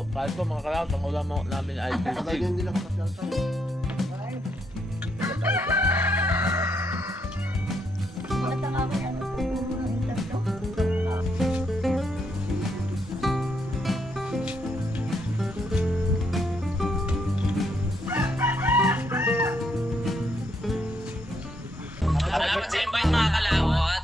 Po, kahit po mga kalawat, ang ulam namin ay Sabay sisig. hindi lang kapasyal tayo. Salamat sa invite mga kalawat.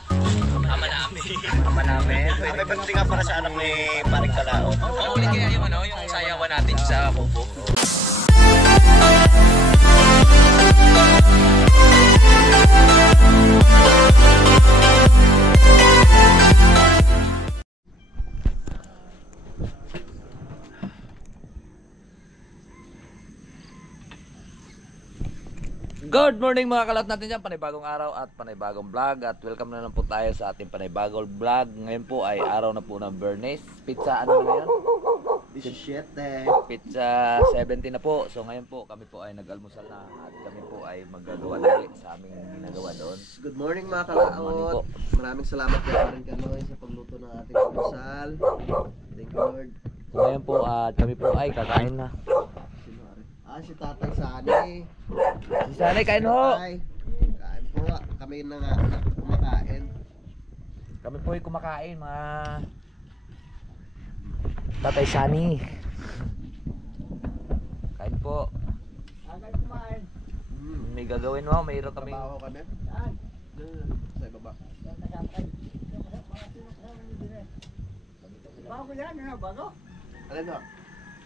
Ama namin. Ama namin. May birthday nga para sa anak ni Paring Kalaot. Oo, ulit kaya yung ano, yung sayawan natin sa kubo. Good morning mga kalawat natin dyan, panibagong araw at panibagong vlog. At welcome na lang po tayo sa ating panibagong vlog. Ngayon po ay araw na po ng Bernays. Pizza ano na ngayon? 17. Pizza 70 na po. So ngayon po kami po ay nag-almusal na at kami po ay maggagawa na ulit sa aming ginagawa doon. Good morning mga Good morning Kalaot. po. Maraming salamat po Paring Kaloy sa pagluto ng ating almusal. Thank you Lord. So ngayon po at kami po ay kakain na. Sino ari? Si Tatay Sani. Si Sanay, kain ho! Tatay. Kain po. Kami na nga kumakain. Kami po ay kumakain mga Tatay Shani. Kain po. May gagawin mo, mayroon kami. Trabaho kami. Sa ibaba. Bago yan, ano? Bago? Alin ho?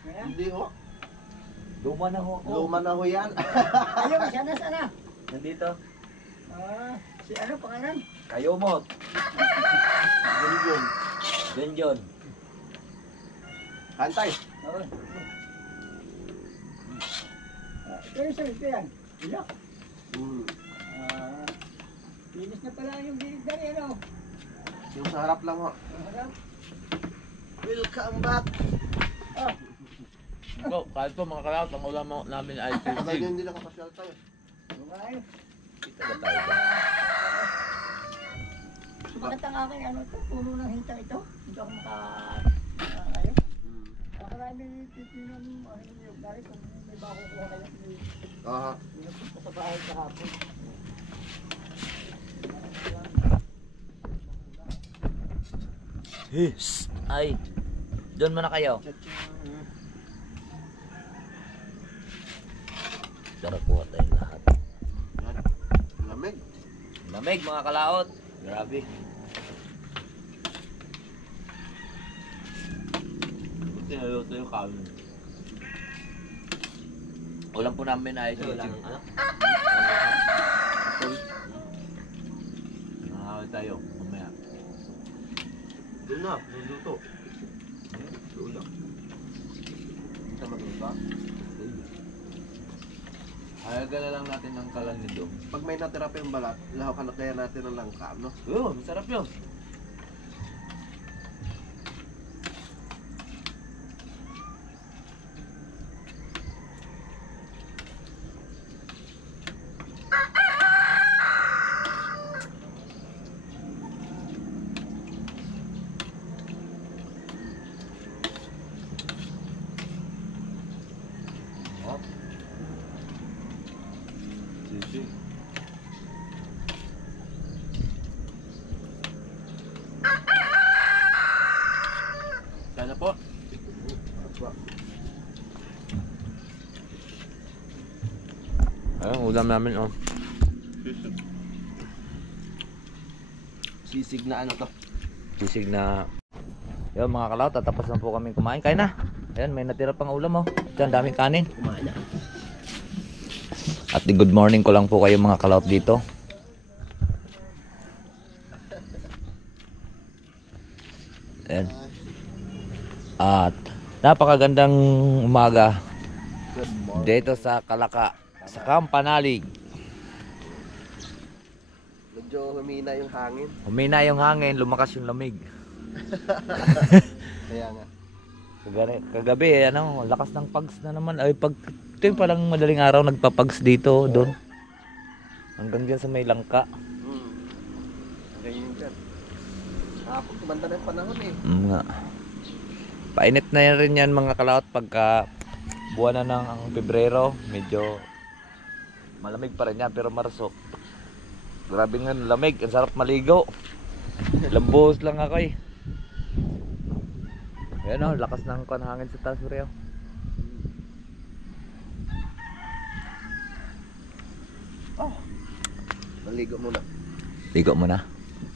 Ayan. Hindi ho. Luma na ho ako. Luma na ho yan. Ayaw, sana. Nandito. Si ano pangalan? Kayo mo. Yun. John. Kantay. Oo. Ito yung salito yan. Ilok. Linis na pala yung bilig na rin, ano? Yung sa harap lang ho. Harap. Welcome back. Po, kahit po mga kalawat, ang ulam namin ay Sabay sisig. hindi lang kapasyal tayo. Kumain. Kita ba tayo ba? Bakit ang aking ano ito? Puno ng hinta ito? Hindi ako ayaw. Makarami titinan mo ano yung gari kung may bako kuha kayo. Aha. Pinagpunta sa bahay kahapon. His. Ay. Doon muna kayo. Tara kuha tayong lahat. Yan. Lamig. Lamig mga kalaot. Grabe. Tinaluto yung kanin. Ulam po namin ay sisig. Nakakawin tayo, mamaya. Doon na. Luluto. Doon lang. Hindi ka magluto. Ayaga na lang natin ng kalan nito. Pag may natira pa yung balat, lahaw na kaya natin ng langka, no? Oo, masarap yun. Sisig. Sana po. Ayun, ulam namin oh. Sisig na ano to? Sisig na. Ayun mga kalaot, tatapos na po kami kumain. Kain na. Ayun, may natira pang ulam oh. Diyan, daming kanin. Kumain na. At good morning ko lang po kayo mga kalaot dito. Ayan. At napakagandang umaga Good morning. dito sa Kalaka, sa Kampanalig. Medyo humina yung hangin. Humina yung hangin, lumakas yung lamig. Kaya nga. Kagabi, ano, lakas ng pags na naman. Ay, ito yung palang madaling araw nagpapags dito, doon. Hanggang dyan sa may langka. Ganyan dyan. Kumanda na yung panahon eh. Nga. Painit na rin yan mga kalaot pagka buwan na ng Pebrero. Medyo malamig pa rin yan pero Marso. Grabe nga lamig. Ang sarap maligo. Lambos lang ako eh. Ayan o, lakas ng hangin sa taas Rio. Naligo muna. Ligo mo na.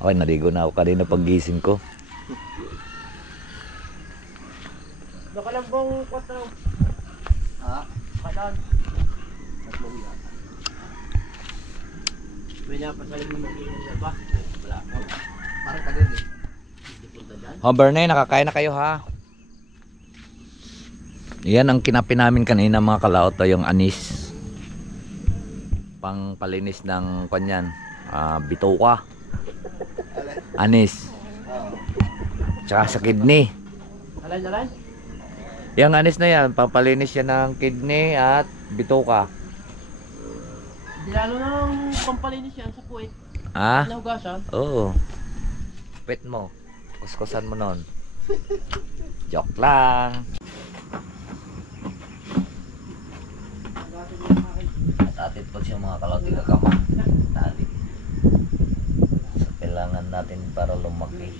Okay, naligo na ako kanina paggising ko. Nakalambong kwatro. Ha? Kalan. Tatlong yan. May napasalig mo mag-inom na ba? Wala ko. Parang kanil eh. Hindi punta dyan. Oh, Bernay, nakakain na kayo ha. Yan ang kinapin namin kanina mga kalaot, yung anis. Pang palinis ng kanyan. Bituka. Anis. Tsaka sa kidney. Alan. Yung anis na yan, pampalinis yan ng kidney at bituka. Dilalo ng pampalinis yan sa puwit. Ah? Nahugasan. Oo. Pet mo. Kuskusan mo nun. Joke lang. At atin po siya mga kalawti kakama. Tali. So, kailangan natin para lumaki.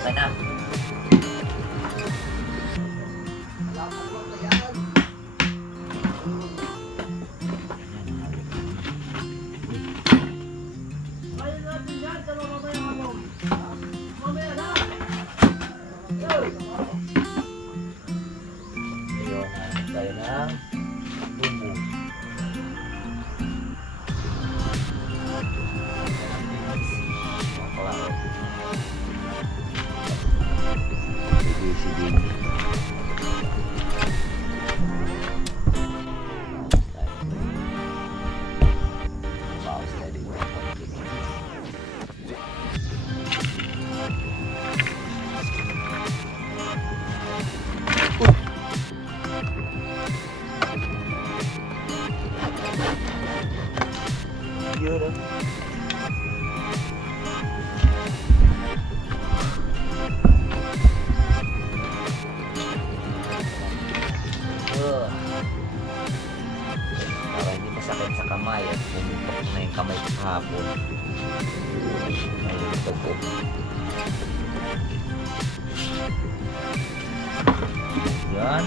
Okay na. Ayun natin yan. Tama mamaya ako. Mamaya na. Ayun, tayo ng bubo. Sige din. Bawas tayo din. Yun. Para hindi masakit sa kamay at pumutok na yung kamay kahapon. Ayun, ito po. Yan.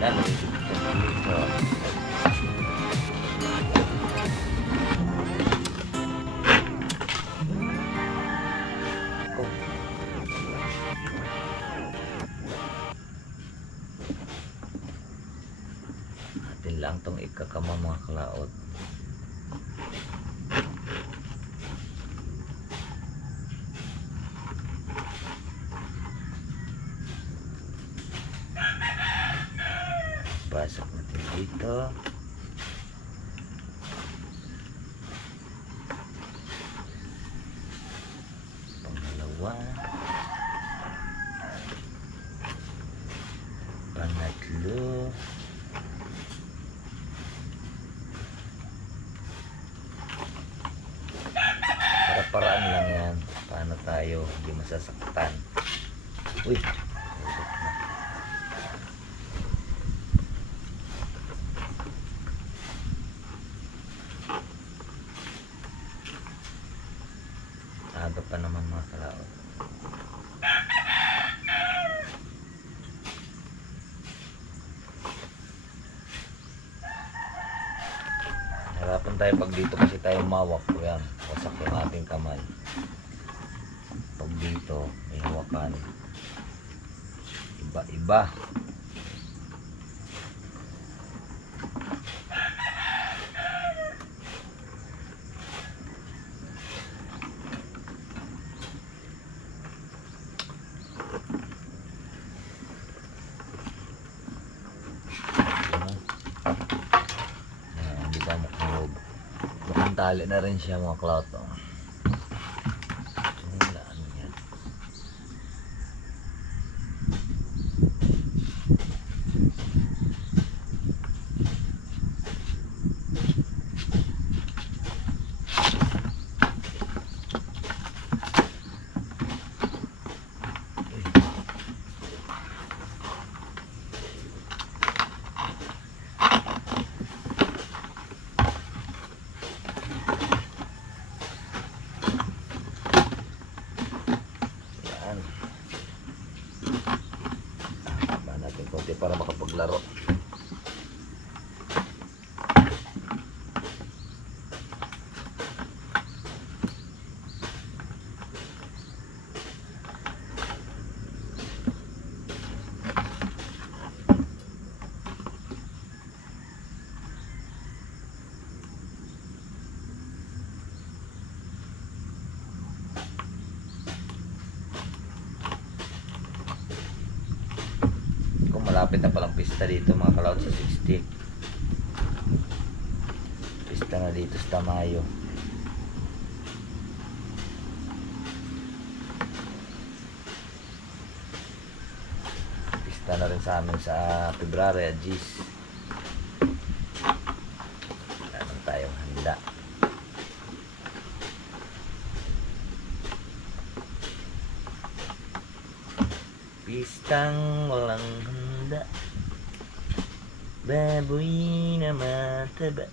Lalagay dito. Atin lang tong ikakama mga kalaot. dito. Pangalawa. Pangatlo. Para-paraan lang yan. Paano tayo hindi masasaktan. Uy! Ulot na. Aga pa naman mga kalaot. Harapan tayo pag dito kasi tayo mawak. Yan, wasak yung ating kamay. Pag dito, may hawakan. Iba-iba. Hindi ka makulog. Mukhang tali na rin siya mga clout. Laan yan. Yan. Ba natin konti para makapaglaro. Kung malapit na palang pista dito mga kalaot sa 60. Pista na dito sa Tamayo. Pista na rin sa amin sa February at Gis. Wala naman tayong handa. Pistang walang handa, baboy na mataba.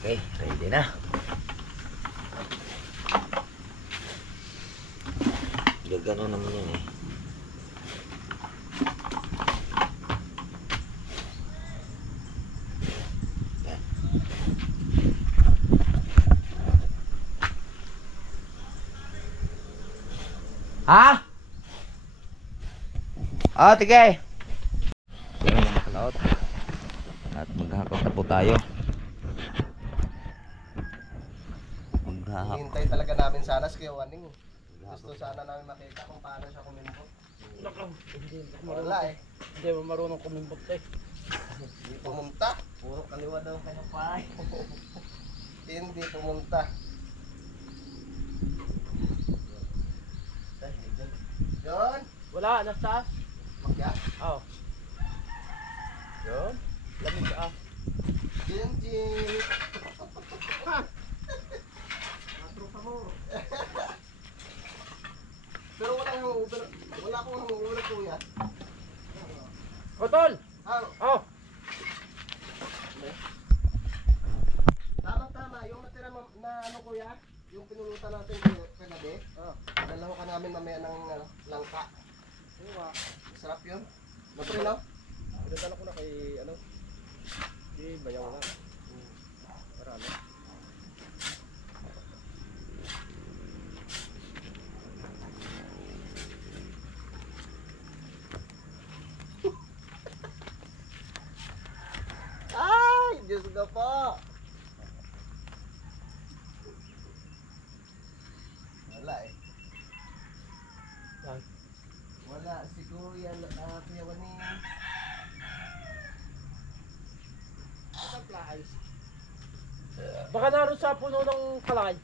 Okay, ready na. Gagano naman yun eh. Yan. Ha? Ah, tigay. Yan ang mga kalaot. At maghahakot na po tayo. Hintay talaga namin sana si Kuya Waning. Gusto sana namin makita kung paano siya kumimbot. Wala eh. Hindi mo marunong kumimbot eh. Hindi pumunta. Puro kaliwa daw kayo pa. Hindi pumunta. John! Wala, nasa? Magya? Oo. Yun? Lamig ka ah. Jin! Pero walang kung ulat kuya. O, tol! Ah, Oh! tama. Yung natira na ano kuya, yung pinulutan natin kagabi. Dalawa ka namin mamaya ng langka. Sarap yun. Napre no? Pinadala ko na kay ano? Di bayaw na. Para ano? Ay! Diyos ko po! Wala eh. Wala si Kuya Kuya Waning. Ang flies. Baka naroon sa puno ng kalay.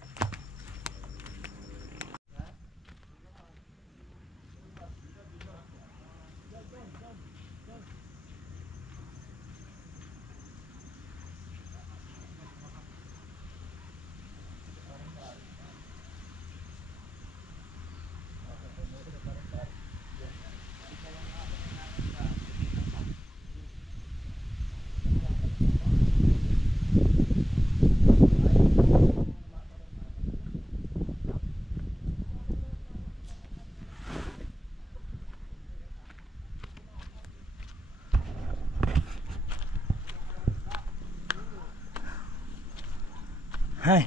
Hay.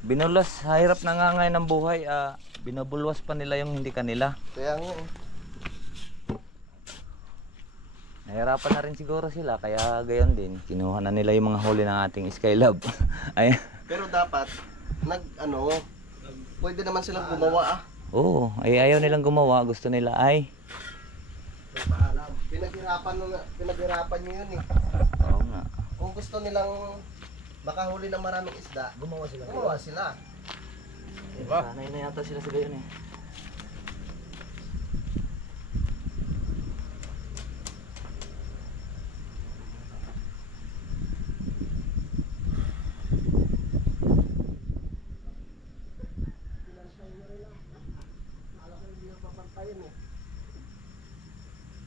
Binulas, hirap na nga ngayon ng buhay. Binubulwas pa nila yung hindi kanila. Kaya nga eh. Nahirapan na rin siguro sila, kaya gayon din. Kinuha na nila yung mga huli ng ating Skylab. Ay. Pero dapat, pwede naman silang gumawa Oo, ay ayaw nilang gumawa. Gusto nila ay. Pinaghirapan nyo yun eh. Oo nga. Kung gusto nilang makahuli ng maraming isda, gumawa sila. Diba? Sanay na yata sila sa gayon eh.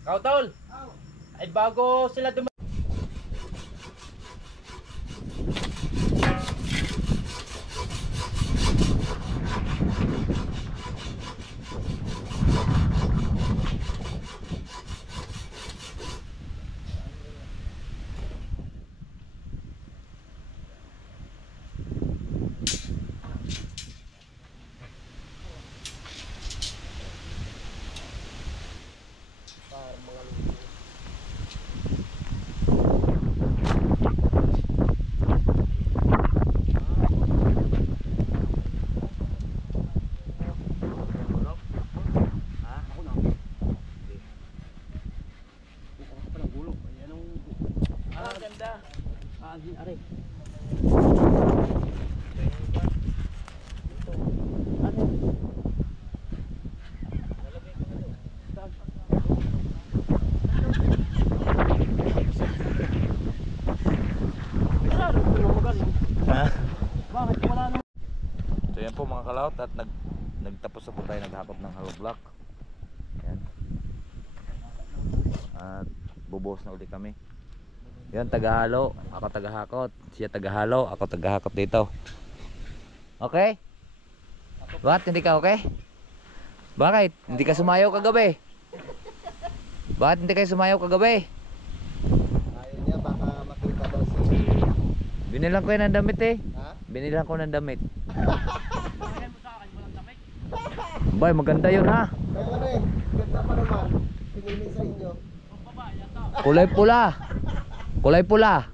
Ikaw, tol! Ay bago sila So yan po mga kalawot, at nagtapos na po tayo naghakot ng hollow block. Yan. At bubuhos na ulit kami. Yan, tagahalo, ako tagahakot. Siya tagahalo, ako tagahakot dito. Okay? Bakit hindi ka okay? Bakit? Hindi ka sumayaw kagabi? Bakit hindi kayo sumayaw kagabi? Ayaw niya, baka makita daw si... Binilang ko yan ng damit eh. Ha? Binilang ko ng damit. Bay, maganda yun ha. Kaya ano eh, ganda pa naman. Pinili sa inyo. Kulay pula. Kulay pula.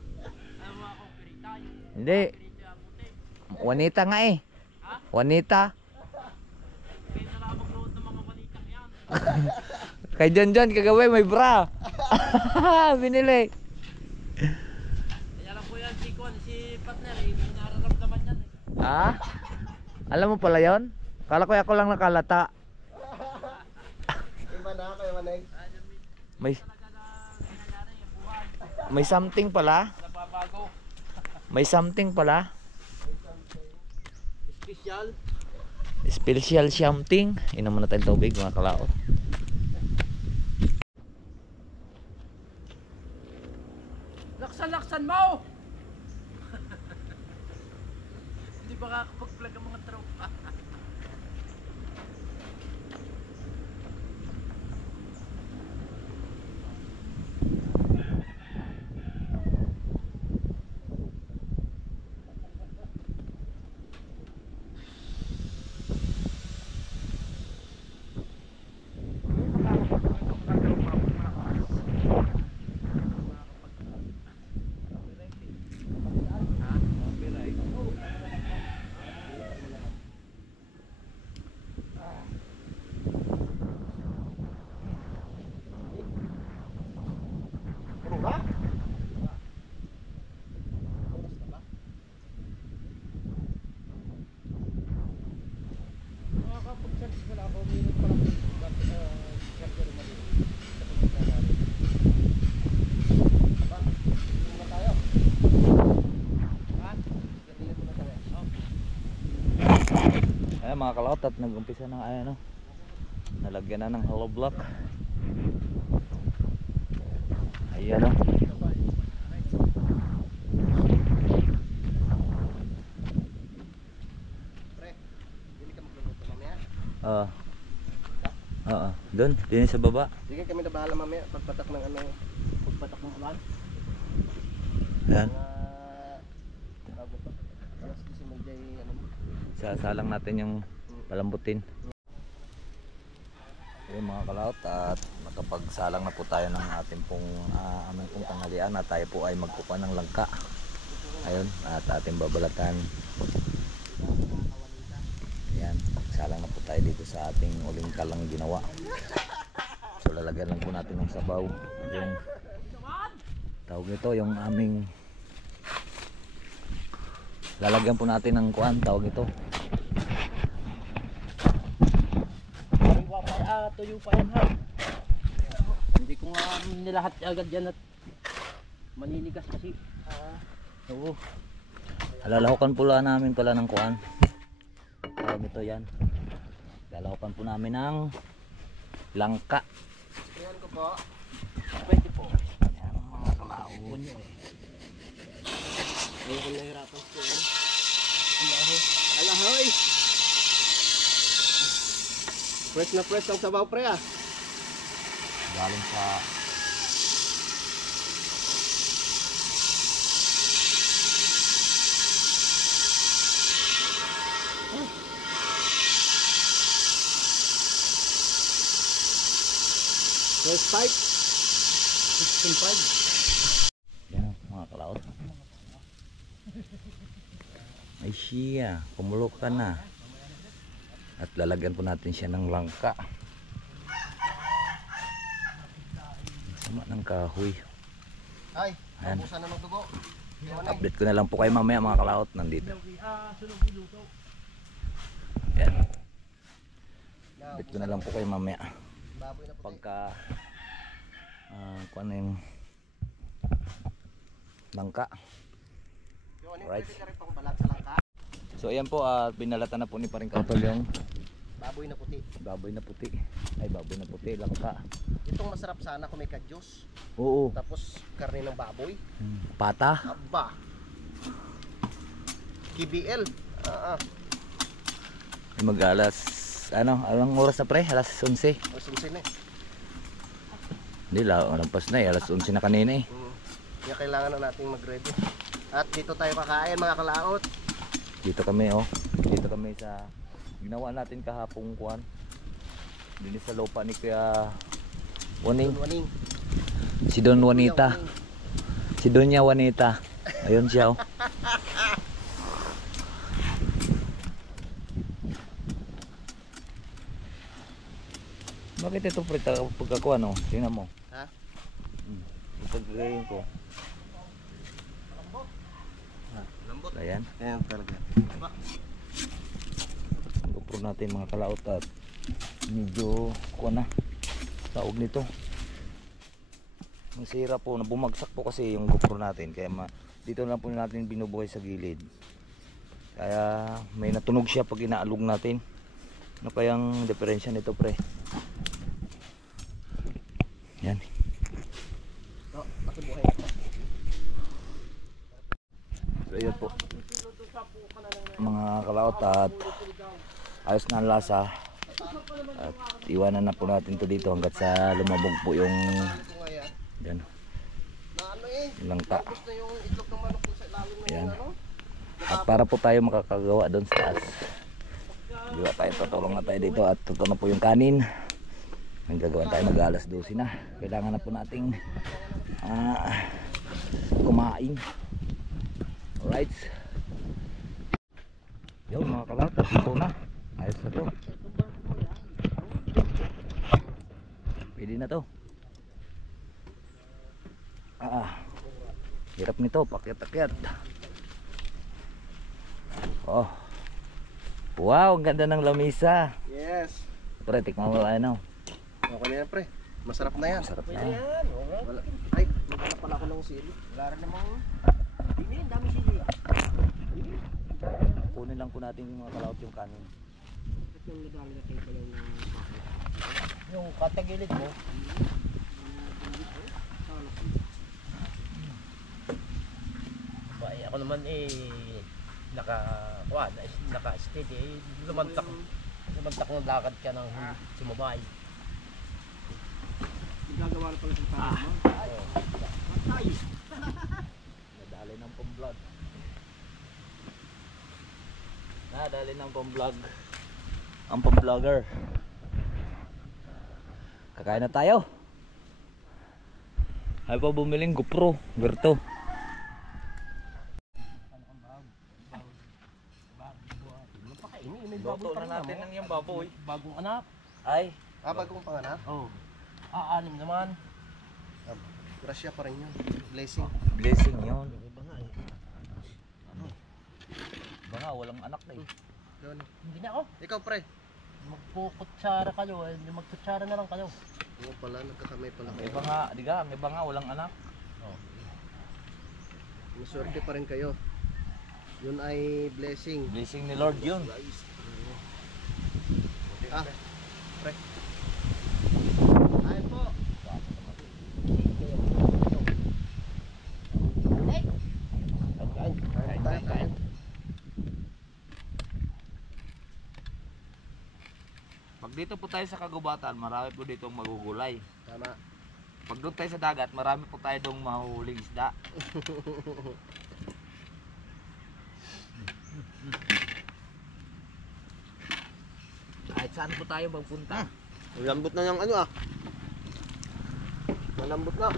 Hindi. Juanita nga eh. Juanita. Kay John kagabi may bra. Binili. Alam ko yan si partner eh, nararamdaman yan eh. Ah? Alam mo pala yon? Kala ko ako lang nakalata. Iba na, kaya manay. May something pala. Nababago. May something pala. Special. Special something. Inom muna tayong tubig mga kalaot. Laksan mo! Hindi ba kakapag-vlog ang mga tropa? Ano ba? Makakapag-charge wala ako. Minute pa lang charger mo din. Muna tayo. Ha? Ganyan muna tayo. Ayan mga kalaot at nag-umpisa ng ano. Nalagyan na ng hollow block. Ayan o. Pre, hindi ka magluluto mamaya. Oo. Doon, din sa baba. Sige kami na bahala mamaya. Pagpatak ng ano. Pagpatak ng ulan. Ayan. Bago pa. Alas kasi mag-jay ano. Sasalang natin yung palambutin. Ayun mga kalaot at nakapagsalang na po tayo ng ating pong aming pong tanghalian na tayo po ay magkukuha ng langka. Ayun, at ating babalatan. Ayan, salang na po tayo dito sa ating uling kalang ginawa. So lalagyan lang po natin ng sabaw. Yung tawag nito, yung aming lalagyan po natin ng kuan, tawag ito. Tuyo pa yan ha. Hindi ko nga nilahat agad yan at maninigas kasi. Oo. Lalahukan pula namin pala ng kuan. Tawag ito yan. Lalahukan po namin ng langka. Ayan ko po. Pwede po. Ayan mga kalaot. Ngayon ko nahirapan ko. Alahoy! Fresh na fresh ang sabaw pre ah. Galing sa Fresh pipe. 16.5. yan mga kalaot. Ay siya, kumulok ka na. At lalagyan po natin siya ng langka. Sama ng kahoy. Ay, Ayan. ubusan na ng dugo. Update ko na lang po kayo mamaya mga kalaot. Nandito. Sunog iluto. Yan. Update ko na lang po kayo mamaya. Baboy na puti. Pagka kung ano yung langka. Yung ano yung Right. pwede ka rin pang balat sa langka. So ayan po, binalatan na po ni Paring Kautol yung Baboy na puti. baboy na puti. Ay, baboy na puti, langka. Itong masarap sana kung may kadyos. Oo. Tapos karne ng baboy. Pata. Aba. KBL. Mag-alas, anong oras na pre? Alas 11. O sunsin eh. Hindi, lampas na eh. Alas 11 na kanina eh. Kaya kailangan na nating mag-ready. At dito tayo kakain mga kalaot. Dito kami oh. Dito kami sa ginawa natin kahapong kuan. Dito sa lupa ni Kuya Waning. Waning. Si Don Juanita. Si Doña Juanita. Ayun siya oh. Bakit ito pre pagkakuan oh? Tingnan mo. Ha? Ipag-gayin ko. Lambot. Ayan. Ayan talaga. GoPro natin mga kalaot at medyo kuha na taog nito. Masira po, bumagsak po kasi yung GoPro natin kaya dito na po natin binubuhay sa gilid. Kaya may natunog siya pag inaalog natin. Ano kayang diferensya nito, pre? Yan. Oh, nakibuhay ako. So yun po mga kalaot, at ayos na ang lasa, at iwanan na po natin to dito hanggat sa lumabog po yung Ito nga yan. yan, Na ano eh. yung langka. Tapos na yung itlog ng manok sa ilalim ng Ayan. ano. At para po tayo makakagawa doon sa taas, gawa tayo, tutulong na tayo dito, at ito na po yung kanin. Ang gagawin tayo mag alas 12 na. Kailangan na po nating kumain. Alright. Yun mga kalap, ito na. Ayos na to. Pwede na to. Hirap nito, pakyat-akyat. Oh. Wow, ang ganda ng lamisa. Yes. Pre, tikman mo ano. Okay na yan, pre. Masarap na yan. Masarap na. Wala. Ay, magkala pala ako ng sili. Wala rin namang... Hindi, ang dami sili. Kunin lang po natin yung mga kalaot yung kanin. At yung nagdali na tayo pala na Yung katagilid mo. Ay, ako naman naka-steady lumantak ng lakad ka ng sumabay. gagawa na pala ng tao mo. Matay! Nadali ng pang-vlog. Nadali ng pang-vlog. Ang pang-vlogger. Kakain na tayo. Ay pa bumiling GoPro, Gerto. Luto na natin ng yung baboy. Bagong anak. Ay, Bagong panganak. Oh. Anim naman. Grasya pa rin yun. Blessing. blessing yun. Iba nga eh. Baka walang anak na eh. Yun. Hindi na ako. Ikaw, pre. Magpukutsara kayo eh. Magkutsara na lang kayo. Oo pala, nagkakamay pala. Ang iba nga, di ka, ang iba nga walang anak. Maswerte pa rin kayo. Yun ay blessing. Blessing ni Lord yun. Pre. Ayun po. Kain tayo, kain. Pag dito po tayo sa kagubatan, marami po ditong magugulay. Tama. Pag doon tayo sa dagat, marami po tayo dong mahuhuling isda. Kahit saan po tayo magpunta. Malambot na yung ano ah. Malambot na.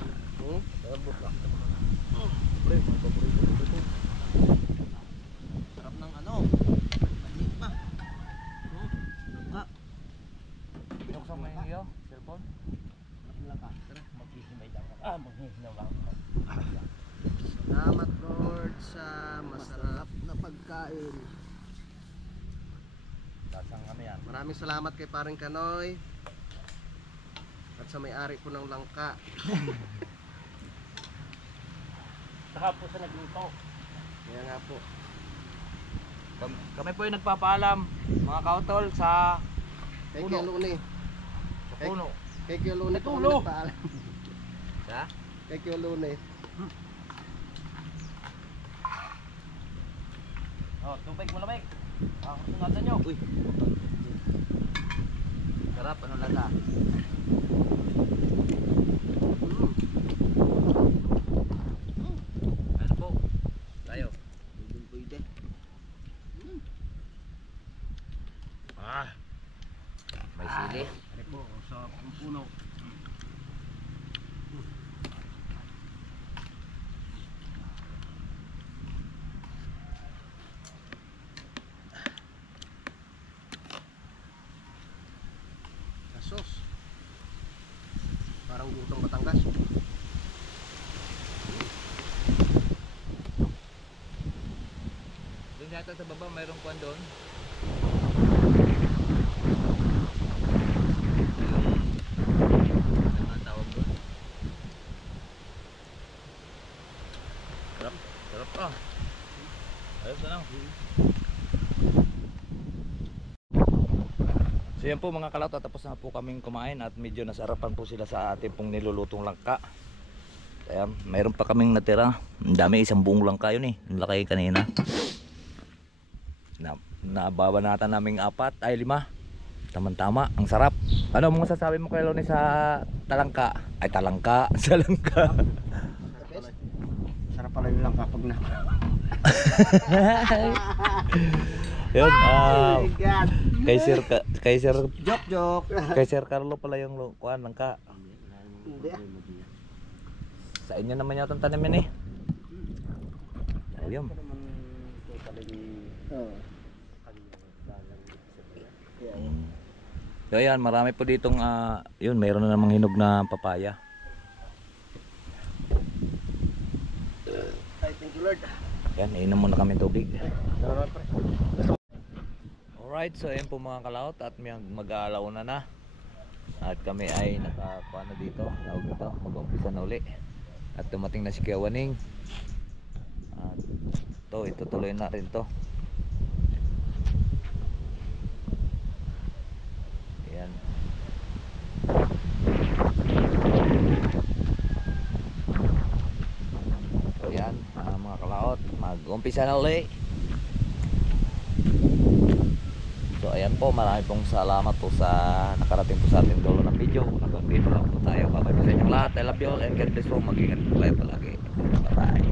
Malambot na. Pre, mga paborito ko ito. Sarap ng ano. Maliit pa. Langka. Binuksan mo yung iyo, cellphone. Langka. Tara, maghihimay lang ako. Maghihimay lang ako. Salamat Lord sa masarap na pagkain. Lasang ano yan? Maraming salamat kay Paring Kanoy. At sa may-ari po ng langka. Saka po sa nagluto. Kaya nga po. Kami po yung nagpapaalam, mga kautol, sa Kay Puno. Kuya Luni. puno. Kay Kuya Luni po kami Tulo. nagpaalam. Sa? Kay Kuya Luni. Tubig malamig. Sunatan nyo. Uy. Sarap, ano lata? Ano po? Tayo. Pwede. May sili. Po, sa puno. Kasos. Parang gutong Batangas. Doon yata sa baba, mayroong kwan doon. Ano nga tawag doon? Sarap. Sarap pa. Ayos na lang. So yan po mga kalaot, tapos na po kaming kumain at medyo nasarapan po sila sa ating pong nilulutong langka. Ayan, mayroon pa kaming natira. Ang dami, isang buong langka yun eh. Ang laki kanina. Nababanatan naming 4 ay 5. Tama-tama, ang sarap. Ano mo masasabi mo kay Loni sa talangka? Ay talangka, sa langka. Sarap pala yung langka pag na. Yun, God. kay Sir Joke. kay Sir Carlo pala yung kuan langka. Hindi. Sa inyo naman yata ang tanim yan eh. Ayun. So ayan, marami po ditong yun, mayroon na namang hinog na papaya. Ay, thank you Lord. Yan, inom muna kami tubig. Alright, so ayan po mga kalaot at mag-aalauna na. At kami ay nakakuha na dito, tawag ito, mag-umpisa na uli. At dumating na si Kuya Waning. At ito tuloy na rin to. Ayan. So yan, mga kalaot, mag-umpisa na uli. So ayan po, marami pong salamat po sa nakarating po sa ating dulo ng video. Hanggang dito lang po tayo. Babay po sa inyong lahat. I love you all and God bless po. Mag-ingat po kayo palagi. Bye bye.